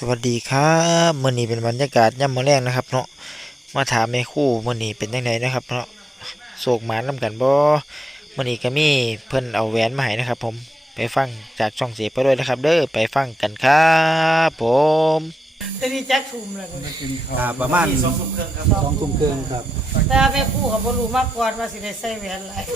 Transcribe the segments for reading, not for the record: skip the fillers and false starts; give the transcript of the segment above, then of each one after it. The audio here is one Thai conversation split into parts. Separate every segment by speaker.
Speaker 1: วัสดีครับมื้อนี้เป็นบรรยากาศยามมื้อแลงนะครับเนาะมาถามแม่ครูมื้อนี้เป็นจังไดนะครับเนาะโศกหมานำกันบ่มื้อนี้ก็มีเพิ่นเอาแหวนมาให้นะครับผมไปฟังจากช่องเสียไปด้วยนะครับเด้อไปฟังกันครับผม
Speaker 2: จะนี่แจ็คทุ่มเลย
Speaker 3: ประมาณ
Speaker 2: 2 ทุ่มครึ่ง
Speaker 3: ครับ
Speaker 2: แต่แม่ผู้เขาบ่รู้มาก่อนว่าสิได้ใส่แหวนหลาย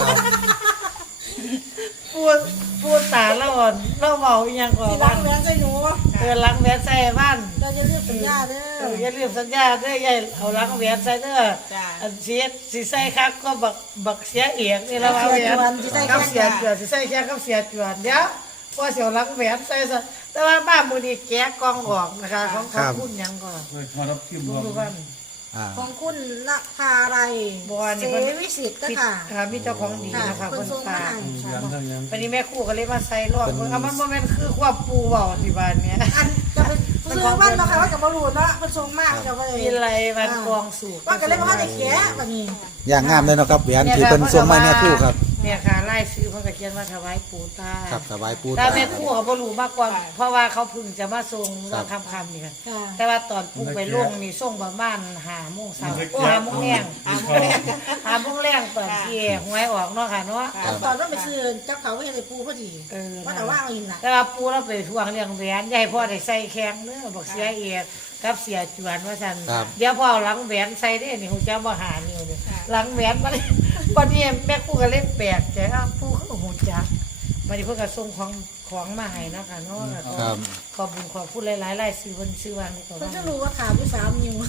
Speaker 2: ปูตาแล้วอ่อนเราเมาอีหยังก่อน
Speaker 4: สิล้างแหวนใส่หนู
Speaker 2: ล้างแหวนใส่บ้าน
Speaker 4: เราจะเรียกสัญญาเด้อ
Speaker 2: อย่าลืมสัญญาเด้อยายเอาล้างแหวนใส่เด้ออันสิใส่คักก็บักเสียเอียงนี่ละว่าแหวนกับเสียจวนสิใส่แค่กับเสียจวนเดี๋ยวพอเสียวล้างแหวนใส่ซะแต่ว่าบ้านมื้อนี้แกะกล่องออกนะคะของคุณหยังก่อน
Speaker 5: มารับพิมพ์
Speaker 2: ดูบ้าน
Speaker 4: ของคุณละพาอะไรเสวิสิตนะคะ
Speaker 2: มีเจ้าของดีนะคะคนฝากวันนี้แม่ครูก็เลยมาใส่รอบมันบ่แม่นคือความปูเว้าที่บ้านเนี้ย
Speaker 4: อันจะเป็นซื้อบ้านเนาะค่ะว่ากับบรูเนาะมันทรงมากจะว่า
Speaker 2: มีอะไรมันกองสูบ
Speaker 4: ว่ากันเลยว่าได้แก่บัดนี้
Speaker 3: อย่างงามเลยเนาะครับแหวนที่เพิ่นส่งมาแม่ครูครับ
Speaker 2: เนี่ยค่ะไล่ซื้อเพิ่นก็เขียนว่าถวายปู่ตา
Speaker 3: ครับถวายปู่ตา
Speaker 2: แต่แม่ครูเขาบ่รู้มากกว่าเพราะว่าเขาเพิ่งจะมาส่งว่าค่ำๆนี่ค่ะแต่ว่าตอนปู่ไปลงนี่ส่งประมาณ5:00 นโอ้5:00 นแรง5:00 นแรงตอนที่หวยออกเนาะค่ะเนาะ
Speaker 4: ตอนนั้นไปซื้อเจ้าเขาไว้ให้ปูพอดีว่าแต่ว่าเอาอีกน่ะ
Speaker 2: แต่ว่าปู่เราไปทวงเรื่องแหวนยายพ่อได้ใส่แข้งเด้อบอกเสียเอียดกับเสียจวนว่าซั่นเดี๋ยวพ่อหลังแหวนใส่ได้นี่ฮู้จักบ่หานิ้วนี่หลังแหวนมันบัดนี้แม่ครูก็เล่นแปลกใจปู่เขาฮู้จักบัดนี้เพิ่นก็ส่งของมาให้นะคะเนาะขอบคุณขอบคุณหลายๆซื้อเพิ่นซื้อวางนี่ก็
Speaker 4: เพิ่นจะรู้ว่าขาผู้3นิ้ว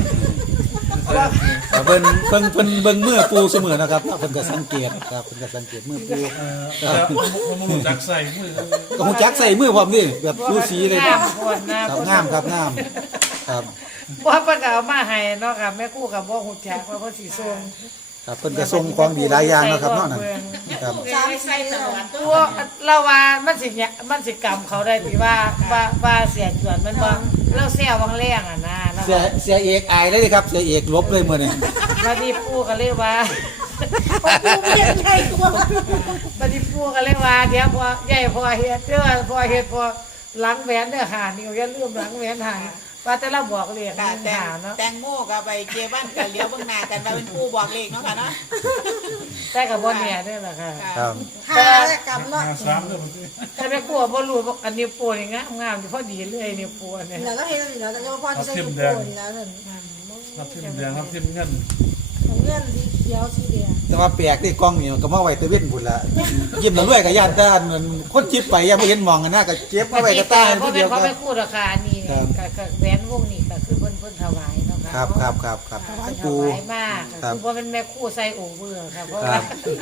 Speaker 3: เบิ่งมือปูเสมอนะครับเพิ่นก็สังเกตครับเพิ่นก็สังเกตมือปู
Speaker 5: มันจักใส่มือ
Speaker 3: ก็ฮู้จักใส่มือพร้อมนี่แบบดูสีเลยครับงามครับครับ
Speaker 2: บ่เพิ่นก็เอามาให้เนาะค่ะแม่ครูก็บ่ฮู้จักว่าเพิ่นสิส่ง
Speaker 3: ครับเพิ่นก็ส่งของดีหลายอย่างเนาะครับเนาะนั่นครับ
Speaker 4: ใส่ตลอด
Speaker 2: ตัวเราว่ามันสิกรรมเขาได้ที่ว่าเสียจวนมันบ่เราเสียวังแรงอ่ะนะ
Speaker 3: เสียเอกอายเลยครับเสียเอกลบเลยมื้อนี้
Speaker 2: บัดนี้ปู่ก็เลยว่า
Speaker 4: ปูเฮ็ดใหญ่กว่า
Speaker 2: บัดนี้ปู่ก็เลยว่าเดี๋ยวพอใหญ่พอเฮ็ดเด้อพอเฮ็ดพอหลังแหวนเด้อหานิ้วอย่าลืมหลังแหวนหาว่าแต่เราบอกเลขหาเนาะ
Speaker 6: แตงโมกับใบเกบ้านกันเลี้ยวเบื้องหน้ากันว่าเป็นผู้บอกเลขเนาะค่ะเนาะ
Speaker 2: แต่กับบ่แน่เด้อล่ะค่ะ
Speaker 3: ครับ
Speaker 4: หาและกำเนาะ
Speaker 2: แต่แม่ครูบ่รู้อันนี้ปู่นี่งามพอดีเลยนิ้วปู่เนี่ย
Speaker 4: แล้วก็เฮ็ดนี่แล้วแต่ว่าพ่อสิใส่ปูนี่แล้วนั่น
Speaker 5: รับพิมพ์แดงรับพิมพ์เงิน
Speaker 4: เงินสีเขียวสีแดง
Speaker 3: แต่ว่าแปลกที่กล้องนี่ก็มาไว้ตะเว้นพุ่นละยิ้มแล้วรวยก็ย่านด้านมันคนจิบไปยังบ่เห็นมองกันหน้าก็เจ็บมาไว้ก็ตาย
Speaker 2: ผู้เดียวก็ไม่พูดราคานี่ก็แหวนวงนี้ก็คือเพิ่นถวายเนาะ
Speaker 3: ครับ
Speaker 2: ถวายมากคือบ่เป็นแม่ครูใส่โอเวอร์ค่ะเพราะว่า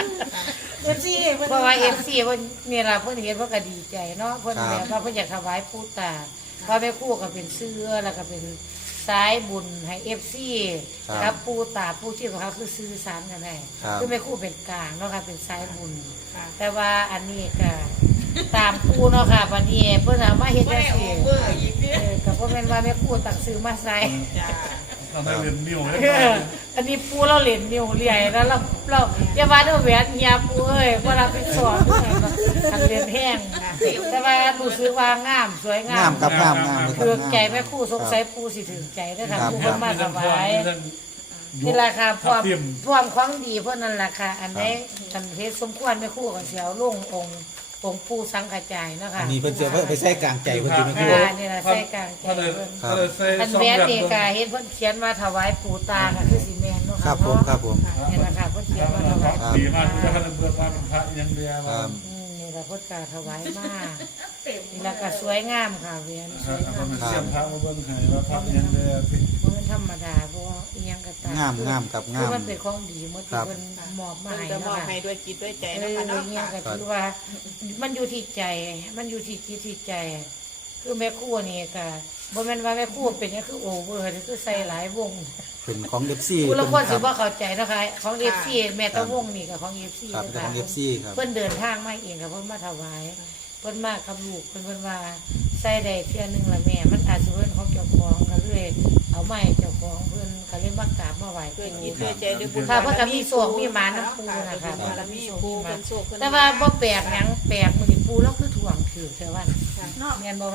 Speaker 4: FC
Speaker 2: เพราะว่า FC เพิ่นนี่ล่ะเพิ่นเห็นเพิ่นก็ดีใจเนาะเพิ่นแบบว่าเพิ่นอยากถวายปู่ตาเพราะแม่ครูก็เป็นเสื้อแล้วก็เป็นสายบุญให้ FC ครับปู่ตาปู่ที่ของเขาคือสื่อสารกันได้คือแม่ครูเป็นกลางเนาะค่ะเป็นสายบุญแต่ว่าอันนี้ก็ตามปู่เนาะค่ะบัดนี้เพิ่นเอามาเฮ็ดจังซี่ก็บ่แม่นว่าแม่ครูตั้งชื่อมาใส่
Speaker 5: ทำให้เรียนนิ้ว
Speaker 2: อันนี้ปู่เราเล่นนิ้วเลี้ยแล้วเราอย่าว่าเด้อแหวนเฮียปู่เอ้ยบ่รับผิดชอบคันเรียนแห้งแต่ว่ารู้สึกว่างามสวยงาม
Speaker 3: ครับงาม
Speaker 2: คือใจแม่ครูสงสัยปู่สิถึงใจเด้อค่ะปู่เพิ่นมาถวายนี่ล่ะค่ะความของดีเพิ่นนั่นล่ะค่ะอันใดคันเฮ็ดสมควรแม่ครูก็สิเอาลงองค์ปู่สังฆจายเนาะค่ะ
Speaker 3: อันนี้เพิ่นจะไปใส่กลางใจเพิ่นสิแม่ครู
Speaker 2: นี่ล่ะใส่กลางใจเพิ่นอันแม่นี่ก็เฮ็ดเพิ่นเขียนมาถวายปู่ตาค่ะคือสิแม่นเนาะ
Speaker 3: ครับผม
Speaker 2: นี่ล่ะค่ะเพิ่นเขียนมาถวาย
Speaker 5: ดีมากที่ท่านเบิดมาเป็นพระยังเดียว
Speaker 2: นี่ล่ะเพิ่นก็ถวายมากนี่ล่ะก็สวยงามค่ะเวียนสวยงาม
Speaker 5: เสียมพระมาเบิ่งให้ว่าพระยังเดียว
Speaker 2: บ่ธรรมดาบ่อีหยังก็ตาม
Speaker 3: งามครับงาม
Speaker 2: มันเป็นของดีหมดที่เพิ่นมอบมาให้
Speaker 6: เนาะมอบให้ด้วยจิตด้วยใจเนาะค่ะเนาะ
Speaker 2: เนี่ยก็ถือว่ามันอยู่ที่ใจมันอยู่ที่จิตที่ใจคือแม่ครัวนี่ก็บ่แม่นว่าแม่ครัวเป็นหยังคือโอเวอร์คือใส่หลายวง
Speaker 3: เป็นของ FC
Speaker 2: ผู้ละคนสิบ่เข้าใจนะคะของ FC แม่ตะวงนี่ก็ของ FC
Speaker 3: ครับของ FC ครับ
Speaker 2: เพิ่นเดินทางมาเองก็เพิ่นมาถวายเพิ่นมากับลูกเพิ่นว่าใส่ได้เทื่อนึงละแม่มันอาจสิเพิ่นของเจ้าของก็เลยเอาไม้เจ้าของเพิ่นก็เลยมากราบมาไหว้
Speaker 6: เพิ่นจิตด้วยใจด้วยบุญ
Speaker 2: ค่ะเพิ่นก็มีโศกมีหมาน้ำปูนะคะบารมีปูเป็นโศกแต่ว่าบ่แปลกหยังแปลกมื้อนี้ปูแล้วคือถ่วงถือเท่าวันเนาะแม่นบ่วัน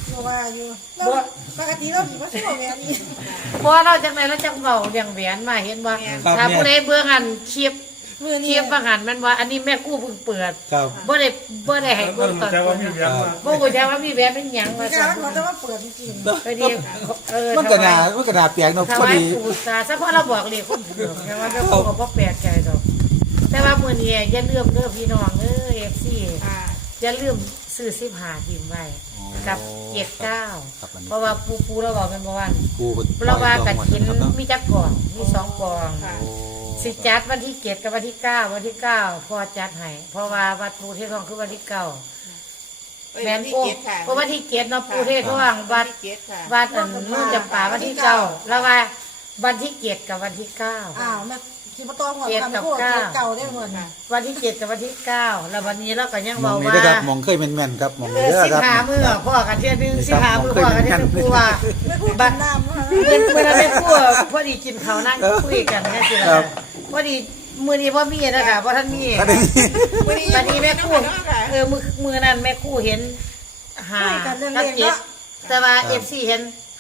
Speaker 4: เพราะว่าอยู่แล้วปกติเราสิบ่สู้แบบนี้
Speaker 2: เพราะเราจังไดเราจังเว้าเรื่องแหวนมาเห็นบ่ถ้าผู้ใดเบิ่งอันคลิป
Speaker 4: มื้อ
Speaker 2: ค
Speaker 4: นี้
Speaker 2: ลิปว่าหันมันว่าอันนี้แม่กู้เพิ่งเปิด
Speaker 3: ครับ
Speaker 2: บ่ได้ให้
Speaker 5: ก็
Speaker 2: เบิ่ง
Speaker 5: รู้
Speaker 2: ตอน
Speaker 5: ใจว่ามีแหวนมา
Speaker 2: บ่รู้จักว่ามีแหวนเป็นหยังว่า
Speaker 4: การ
Speaker 2: ซั่น
Speaker 4: มันจะมาเปิดจริง
Speaker 2: ก็ดี
Speaker 3: มันก็น่าแปลกเนาะ
Speaker 2: ถ
Speaker 3: พอ
Speaker 2: วาย
Speaker 3: ดี
Speaker 2: ปู่ตาซะเพราะเราบอกเลขคนถูกแต่ว่าแม่กู้ก็บ่แปลกใจดอกแต่ว่ามื้อนี้อย่าลืมเด้อพี่น้องFC อย่าลืมซื้อ15ทิมไว้กับ79เพราะว่าปูเราบอกเป็นบ่วัน
Speaker 3: กูก็
Speaker 2: เราว่ากันกิน
Speaker 3: ครับเนาะ
Speaker 2: มีจักกล่องมี2กล่องสิจัดวันที่7กับวันที่9วันที่9พอจัดให้เพราะว่าวัดปูเทศทองคือวันที่9แม่นโอ้เพราะวันที่7เนาะปูเทศทองวัดนู่นจำปาวันที่9แล้วว่าวันที่7กับวันที่9
Speaker 4: อ้าวแม่สิบ่ต้องหัวคำพูดเก่าได้หมด
Speaker 2: วันที่7กับวันที่9แล้ววันนี้เราก็ยัง
Speaker 3: ม
Speaker 2: บ
Speaker 3: อ
Speaker 2: อง ก
Speaker 3: นี้
Speaker 2: ว่า
Speaker 3: ได้อครับมองเคยแม่นๆครับมองนี้เด้อครับ
Speaker 2: 15มื้อพ่อกันเที่ยนึง15มื้อพ่อกันเที่ยนึงปูว่า
Speaker 4: ไม่พูดบ้านน้ำ
Speaker 2: เป็นเวลาไม่พูดพอดีกินข้าวนั่งคุยกันแค่สิละพอดีมือนี้พ่อมีนะคะเพราะท่านมี
Speaker 3: ก็ได้
Speaker 2: วันนี้แม่คู่มือนั้นแม่คู่เห็น5กับ7แต่ว่าFC เห็น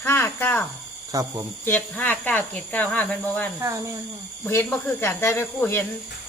Speaker 2: 59
Speaker 3: ครับผม
Speaker 2: 759 795เป็นเมื่อวัน
Speaker 4: ค่ะแม่ค่ะ
Speaker 2: เห็นบ่คือกันแต่แม่คู่เห็น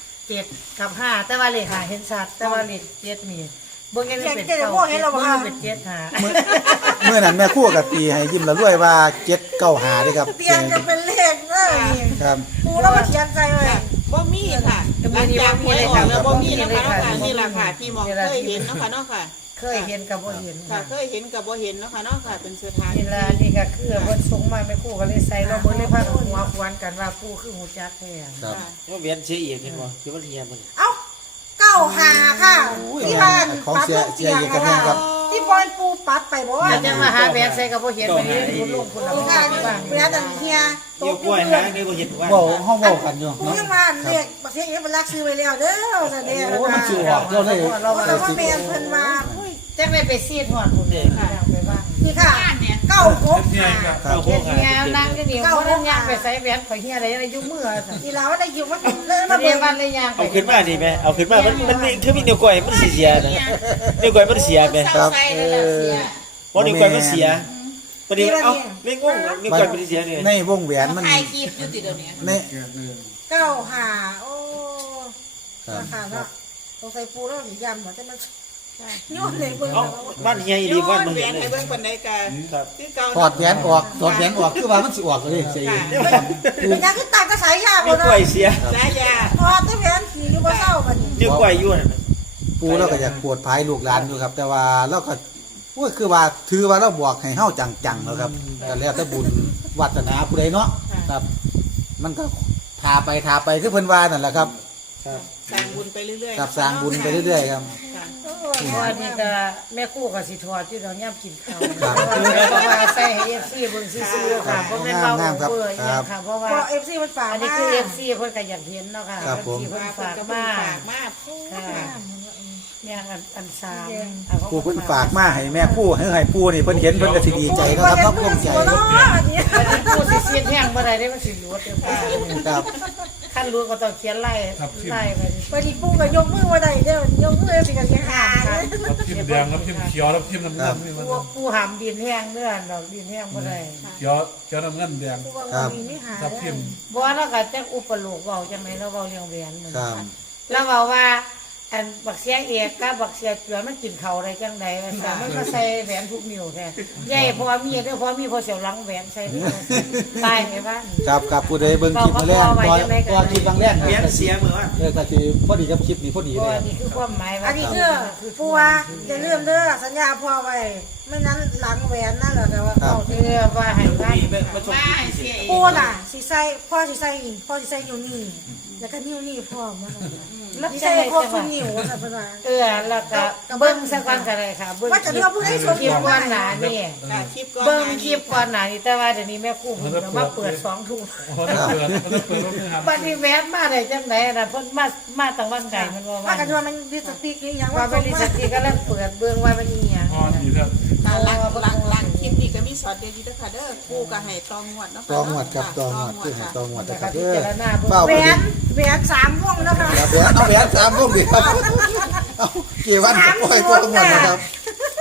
Speaker 2: 7กับ5แต่ว่าเลข5เห็นชัดแต่ว่าเลข7มีเบิ่งยังเป็น9เบิ่งเป็น7 5
Speaker 3: เมื่อนั้นแม่ครู่กับตีให้ยิ้มละรวยว่า795เด้อครับ
Speaker 4: เตียงจะเป็นเลขเลย
Speaker 3: ครับ
Speaker 4: ปูแล้วมาเขียนใจไว้
Speaker 6: บ่มีค่ะหลังจากหวยออกแล้วบ่มีนะคะนี่แหละค่ะที่มองเคยเห็นเนาะค่ะเนาะค่ะ
Speaker 2: เคยเห็นกับบ่เห็น
Speaker 6: ค่ะเคยเห็นกับบ่เห็นเนาะค่ะเนาะค่ะเป็นสถาน
Speaker 2: นี่ล่ะนี่ก็คือเพิ่นส่งมาแม่ครูก็เลยใส่เราเบิ่งเลยพากันหัวควนกันว่าผู้คือหูจักแท้
Speaker 3: ครับ
Speaker 1: ว่าเวียนเสียอีกเห็นบ่คือว่าเฮียมัน
Speaker 4: เอ้าเก้าหาค่ะที่บ้าน
Speaker 3: ของเสียอีกกันแน่ครับ
Speaker 4: ที่บอยปูปัดไปบอกว่า
Speaker 2: อาจจะมาหาแหวนใส่ก็บ่เห็นวันนี้คุณลุงคุณ
Speaker 4: นี่ค่ะ
Speaker 2: บ้าง
Speaker 4: เวลาแต่เฮียโต
Speaker 1: เกี่ยวกล้วย
Speaker 4: เพื่อ
Speaker 1: หาน นี่บ่เห็นว่า
Speaker 3: เว้าห้องเว้ากันอยู่
Speaker 4: ปู
Speaker 3: เนาะ
Speaker 4: ยังมาเรียกประเทศนี้เป็นรักซื้อไว้แล้วเด้อแสดง
Speaker 3: โอ้มันสิออกเจ้าเลย
Speaker 4: เพราะว่าแม่เพิ่นมา
Speaker 2: จักได้ไปซีดฮอดพุ่นเด้ไปบ้าง
Speaker 4: นี่ค่ะเก้าหก
Speaker 5: เนี่ย
Speaker 4: หา
Speaker 5: ก็
Speaker 1: เอาโค้
Speaker 2: เฮ็
Speaker 1: ง
Speaker 2: ด
Speaker 1: หา
Speaker 2: เฮียนั่งก็นี่เพราะนั้นย่างไปใส่แหวนข่อยเฮียอะไรอยู่มือซั่น
Speaker 4: อีเราได้อยู่ว่าเริ่ม
Speaker 2: มา
Speaker 4: มา
Speaker 2: เรี
Speaker 4: เบิ่
Speaker 2: ย
Speaker 4: ง
Speaker 2: กวันเลยย่างไป
Speaker 1: เอาขึ้นมาดิแม่เอาขึ้นมามันมีคือมีนิ้วก้อยมันสิเสียนะนิ้วก้อยมันเสียแม่
Speaker 3: ครับ
Speaker 1: บ่นิ้วก้อยมันเสียพอดีเอ้าไม่งงนิ้วก้อยมันเสียนี่
Speaker 3: ในวงแหวนมัน
Speaker 6: ถ่ายคลิปอยู่ติเดี๋ยวนี้
Speaker 3: ใน
Speaker 4: เก้าหาโอ้
Speaker 3: ครับ
Speaker 4: ราคาเนาะสงสัยปูแล้วหรือยำเหมือนจะมันโยนเลยเบิ่ง
Speaker 1: เอ้าบ้านเฮียอีหลีบ้านบ่
Speaker 6: แหว
Speaker 1: เห็น
Speaker 6: น
Speaker 1: เล
Speaker 6: ให้
Speaker 1: ย
Speaker 6: เบิ่งปานใดก็
Speaker 1: ครับ
Speaker 6: คือเก่า
Speaker 3: ถอดแหวนออกถอดแหวนออกคือว่ามันสิออกเลยเสียอีก
Speaker 4: เป็นยังคือตากระสายยาบ่
Speaker 1: นิ้ว
Speaker 4: เนาะ
Speaker 1: ก้อยเสีย
Speaker 6: สายยา
Speaker 4: พอตะแหวนขี่อยู่บ่เศร้าบัดนี้
Speaker 1: นิ้วก้อยอยู่นั่น
Speaker 3: ปูเราก็อยากปวดภายลูกหลานอยู่ครับ แต่ว่าเราก็โอ้ยคือว่าถือว่าเราบอกให้เฮาจังๆแล้วครับก็แล้วแต่บุญวาสนาผู้ใดเนาะครับ มันก็ทาไปคือเพิ่นว่านั่นแหละครับ
Speaker 1: ครับ
Speaker 6: สร้างบุญไปเรื่อยๆ
Speaker 3: กับสร้างบุญไปเรื่อยๆครับ
Speaker 2: เพราะว่านี่ก็แม่คู่ก็สิทอดที่เราย่ำกินข้าว
Speaker 3: ครับ
Speaker 2: เพราะว่าใส่ให้ FC เบิ่งซื่อๆค่ะเพราะแม่นเราเบื่ออีหยังค่ะเพราะว่า
Speaker 4: พอ FC มันฝาก
Speaker 2: อันนี้
Speaker 4: มา
Speaker 2: คือ FC เพิ่นก็อยากเห็นเนาะค่ะ
Speaker 3: ครับผม
Speaker 2: FC เพิ่น
Speaker 6: ฝาก
Speaker 2: ฝาก
Speaker 6: กับ
Speaker 2: มา
Speaker 6: ฝากมาพูด
Speaker 2: ค่ะอย่างอันสาม
Speaker 3: ปูเพิ่นฝากมาให้แม่ปูให้ปูนี่เพิ่นเห็นเพิ่นก็สิดีใจนะครับเนาะภูมิใจ
Speaker 4: เนาะอันนี้
Speaker 2: วันนี้ผู้สิเสียนแห้งบ่ได้ได้มันสิรู้เด้อค่ะ
Speaker 3: ครับ
Speaker 2: ขั้นรู้ก็ต้องเขียนไล่ไล่ไป
Speaker 4: บัดนี้ปูก็ยกมือบ่ได้เด้อยกมือสิก็สิหาเด้อ
Speaker 5: รับทิมแดงรับทิมเขียวรับทิมน้ำเงินนี่มัน
Speaker 2: ผู้หามดินแห้งเด้อดอกดินแห้งบ่ได้
Speaker 5: เขียวน้ำเงินแดง
Speaker 4: ปูว่ามีไม่หา
Speaker 5: รับ
Speaker 4: เด้
Speaker 5: ทิ
Speaker 4: อ
Speaker 5: ม
Speaker 2: บ่แล้วก็จักอุปโลกเว้าจังได๋เราเว้าเรื่องแหวนเหมือน
Speaker 3: ครับ
Speaker 2: แล้วเว้าว่าอันบักเสียเอกกับบักเสียเจือมันกินข้าวได้จังได๋ว่าซั่นมันก็ใส่แหวนทุกนิ้วแท้ใหญ่พอมีเด้อพอมีพอเสียวหลังแหวนใส่นี่ตายไหมบ้าน
Speaker 3: ครับครับผู้ใดเบิ่งคลิปมาแรกตัวคลิปบางแรก
Speaker 1: เวียนเสียมือว่า
Speaker 3: ก็สิพอดีกับคลิปนี้พอดี
Speaker 2: ก็
Speaker 3: เลย
Speaker 2: นี่คือความหมายว่า
Speaker 4: อันนี้คือปูว่าจะเริ่มเด้อสัญญาพ่อไว้ไม่นั้นหลังแหวนนั่นแหละแต่ว่าเขา
Speaker 2: เพื่อว่าให้บ้าน
Speaker 1: มาชม
Speaker 4: ปูน่ะสิใส่พ่อสิใส่นี่พ่อสิใส่นิ้วนี่แล้วก็นิ้วนี่พ่อมันแล้วใส่ครบทุกนิ้วว่าซั่นเพิ่นว่า
Speaker 2: แล้วก็เบิ่งสักวันก็ได้ค่ะเบิ่ง
Speaker 4: ว่าจะเลือกผู้ใดสน
Speaker 2: คลิปก่อนหน้านี่
Speaker 6: ค่ะคลิปก็
Speaker 2: เบิ่งคลิปก่อนหน้านี่แต่ว่าเดี๋ยวนี้แม่ครูเพิ่นก็มาเปิด2ทุ่ม
Speaker 5: พอได้เปิดรถนี่ครับ
Speaker 2: บัดนี้แวะมาได้จังได๋น่ะเพิ่นมาตั้งวันไก่มันว่า
Speaker 4: ว่ากันว่ามันดิสติกนี่ยัง
Speaker 2: ว่า
Speaker 4: ว่า
Speaker 2: บริษัทที่กำลังเปิดเบิ่งว่ามันอีหยัง
Speaker 5: พอดีเถอะ
Speaker 6: หลังคลิปนี้ก็มีสอนเดียวอยู่ด้วยค่ะเด้อปูก็ให้ตองวดเนาะ
Speaker 3: ตองหวดครับตองหวดคือให้ตองหวด
Speaker 2: แต่
Speaker 3: นะค
Speaker 2: ก็
Speaker 3: รับ
Speaker 2: พิ
Speaker 3: เด้อ
Speaker 2: จารณาเบิ่ง
Speaker 3: เฝ้า
Speaker 4: แหว
Speaker 3: บ่ดี
Speaker 4: นแหวน3วงนะคะ
Speaker 3: เอาแหวน3วงดิครับเอาเกวันก็ปล่อยตัวหมดนะครับ
Speaker 5: แ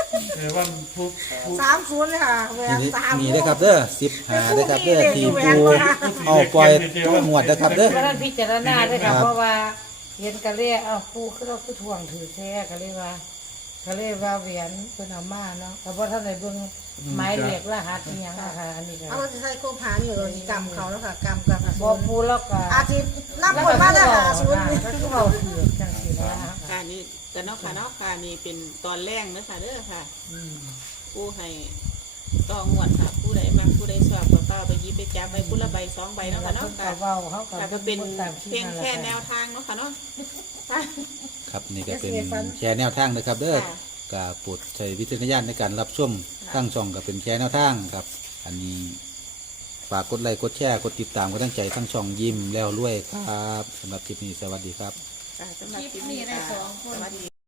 Speaker 5: วันพุธ
Speaker 4: 30เลยค่ะแหวน
Speaker 3: นี่
Speaker 4: 3
Speaker 3: มีนะครับเด้อ15นะครับเด้อทีมปูเอาปล่อยตู้หมวดนะครับเด้อ
Speaker 2: เพราะนั้นพิจารณาด้วยค่ะเพราะว่าเห็นกะเล่เอาปูคือเราคือถ่วงถือแท้กะเล่ว่าแหวนเพิ่นเอามาเนาะแต่ว่าท่านได้เบิ่งหมายเลขรหัสอีหยังอะค่ะอันนี้ก็
Speaker 4: เอาสิใส่โคผานี่เลยกำเขาแล้วค่ะกำกับ
Speaker 2: บ่ปูแล้วก็
Speaker 4: อาทิตย์นับคนมาได้ค่ะศูนย์
Speaker 2: ก็คือเว้าถือจังซี่นะ
Speaker 6: ค่ะนี่แต่เนาะค่ะเนาะค่ะนี่เป็นตอนแรกเด้อค่ะเด้อค่ะผู้ให้ต้องงวดค่ะผู้ใดมักผู้ใดชอบก็เป้าไปหยิบไปจับไปผู้ละใบ2ใบเนาะค่ะเนาะค่ะ
Speaker 2: เว้าเฮาก็
Speaker 6: ค่ะก็เป็นเพียงแค่แนวทางเนาะค่ะเนาะค่ะ
Speaker 3: ครับนี่ก็เป็นแชร์แนวทางนะครับเด้อ
Speaker 6: ค่ะ
Speaker 3: ก็โปรดใช้วิจารณญาณในการรับชมทั้งช่องก็เป็นแชร์แนวทางครับ อันนี้ฝากกดไลค์กดแชร์กดติดตามกดตั้งใจทั้งช่องยิ้มแล้วรวยครับสำหรับคลิปนี้สวัสดีครับ
Speaker 6: สำหรับคลิปนี้ค่ะสวัสดี